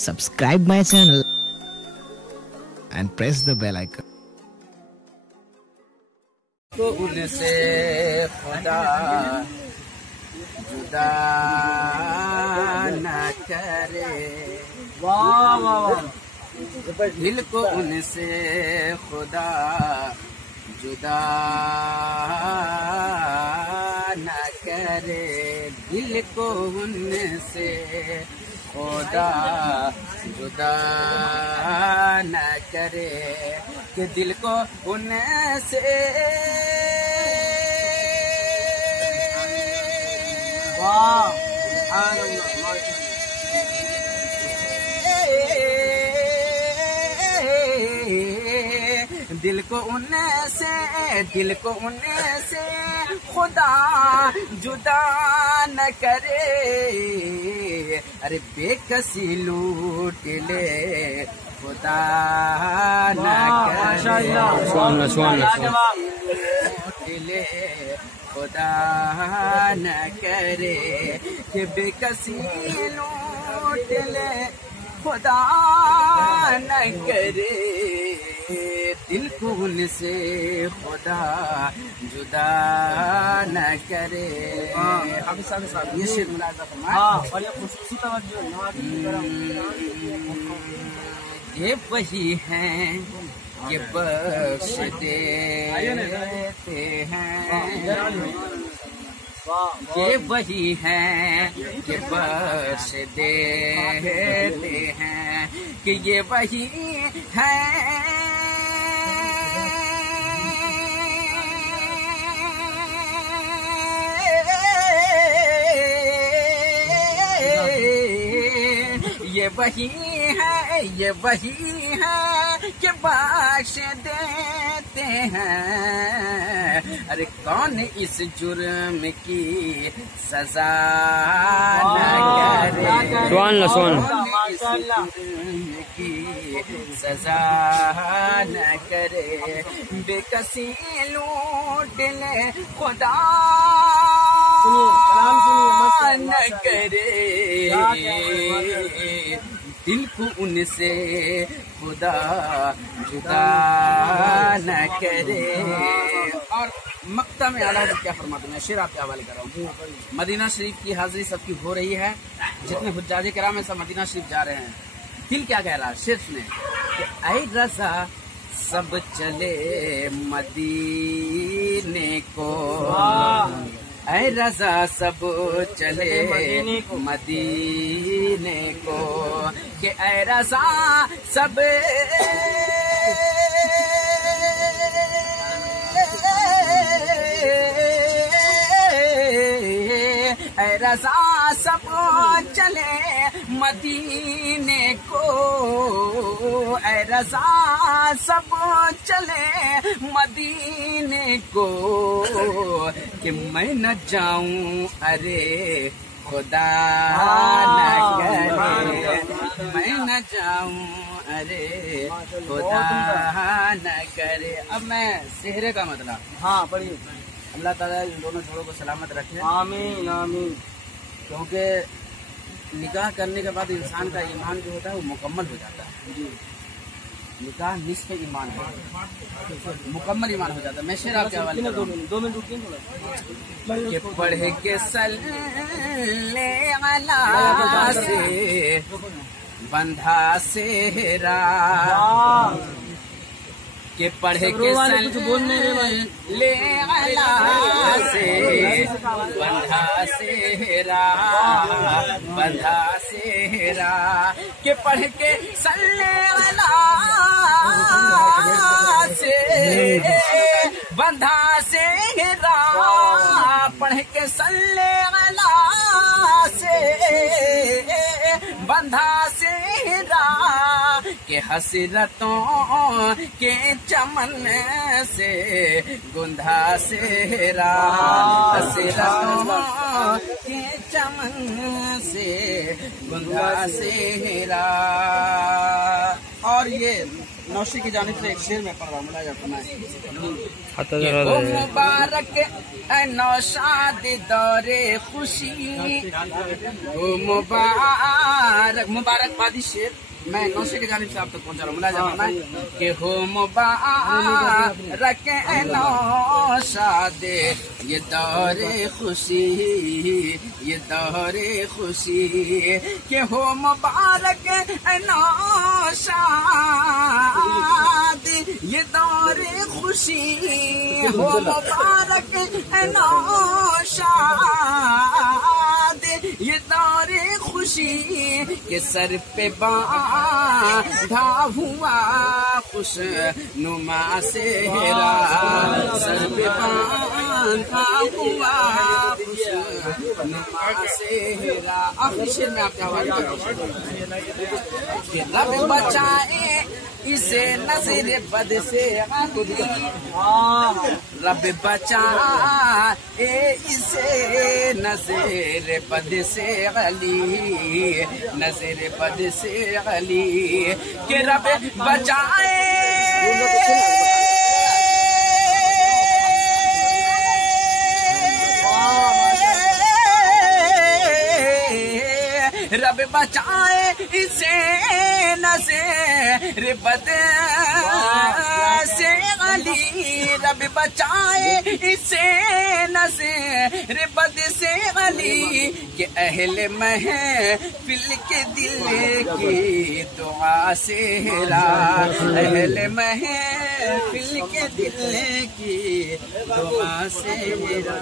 subscribe my channel and press the bell icon. तो उनसे खुदा जुदा न करे, वाह वाह वाह, दिल को उनसे खुदा जुदा न करे, दिल को उनसे खुदा जुदा न करे, कि दिल को उनसे वाह, दिल को उनसे खुदा जुदा न करे, अरे बेकसी लूट ले खुदा न करे, लूट ले खुदा न करे, कि बेकसी लूट ले खुदा न करे, दिल को उनसे खुदा जुदा न करे। ये शेर मुलाज़ा फरमाया। ये वही हैं ये बख्श देते हैं, ये वही हैं कि बख्श देते हैं, कि ये वही हैं ये वही है कि बख्श देते हैं, अरे कौन इस जुर्म की सजा न करे, कौन इस जुर्म की सजा न करे, बेकसी लूट ले खुदा न करे, दिल को उनसे खुदा जुदा न करे। और मक्ता में आला क्या फरमाते हैं, शेर आपके हवाले कर रहा हूँ। मदीना शरीफ की हाजिरी सबकी हो रही है, जितने हुज्जाजे किराम हैं सब मदीना शरीफ जा रहे हैं। दिल क्या कह रहा है शेर में कि ऐ रज़ा सब चले मदीने को, ऐ रज़ा सब चले मदीने को, कि ऐ रज़ा सब ऐ रज़ा सब चले मदीने को, ऐ रज़ा सब चले मदीने को, कि मैं न जाऊं अरे खुदा न करे, मैं न जाऊं अरे खुदा न करे। अब मैं सेहरे का मतलब, हाँ पढ़िए। अल्लाह ताला इन दोनों जोड़ों को सलामत रखे, आमीन आमीन। क्योंकि निकाह करने के बाद इंसान का ईमान जो होता है वो मुकम्मल हो जाता है। निकाह निस्फ़ ईमान है, मुकम्मल ईमान हो जाता है। मैं शेर आपके हवाले कर रहा हूं। 2 मिनट रुकिए कि पढ़ के सल्ले अला से बंधा सेहरा, के पढ़ के सल्ले अला से बंधा सेहरा, बंधा सेहरा, के पढ़ के सल्ले अला से बंधा सेहरा, पढ़ के सल्ले अला से बंधा सेहरा, के हसरतों के चमन से गुंधा सेहरा, हसरतों के चमन से गुंधा सेहरा। और ये नौशी की जानिब से एक शेर में पढ़ रहा हूँ, मुलाज़ा फरमाएं। वो मुबारक नौशाद दौरे खुशी, वो मुबारक मुबारकबादी शेर मैं नौशे की जानिब से आप तक पहुंचा रहा हूँ। मुलाजा फरमाएं कि हो मुबारक नौशाद ये दौरे खुशी, ये दौरे खुशी, कि हो मुबारक नौशाद ये दौरे खुशी, हो मुबारक नौशाद ये दौरे खुशी, के सर पे बांधा हुआ खुश नुमा सेहरा, सर पे बांधा हुआ खुश नुमा सेहरा। आखिरी शेर में आपके हवाले कर रहा हूँ कि रब बचाए इसे नजर बद से, रब बचाए इसे नजर बद से गली, नजर बद से गली, के रब बचाए रब बचाए इसे नज़र बद से गली, रब बचाए इसे नज़र बद से गली, के अहले महफिल के दिल की दुआ से ला, अहले महफिल के दिल की दुआ से ला।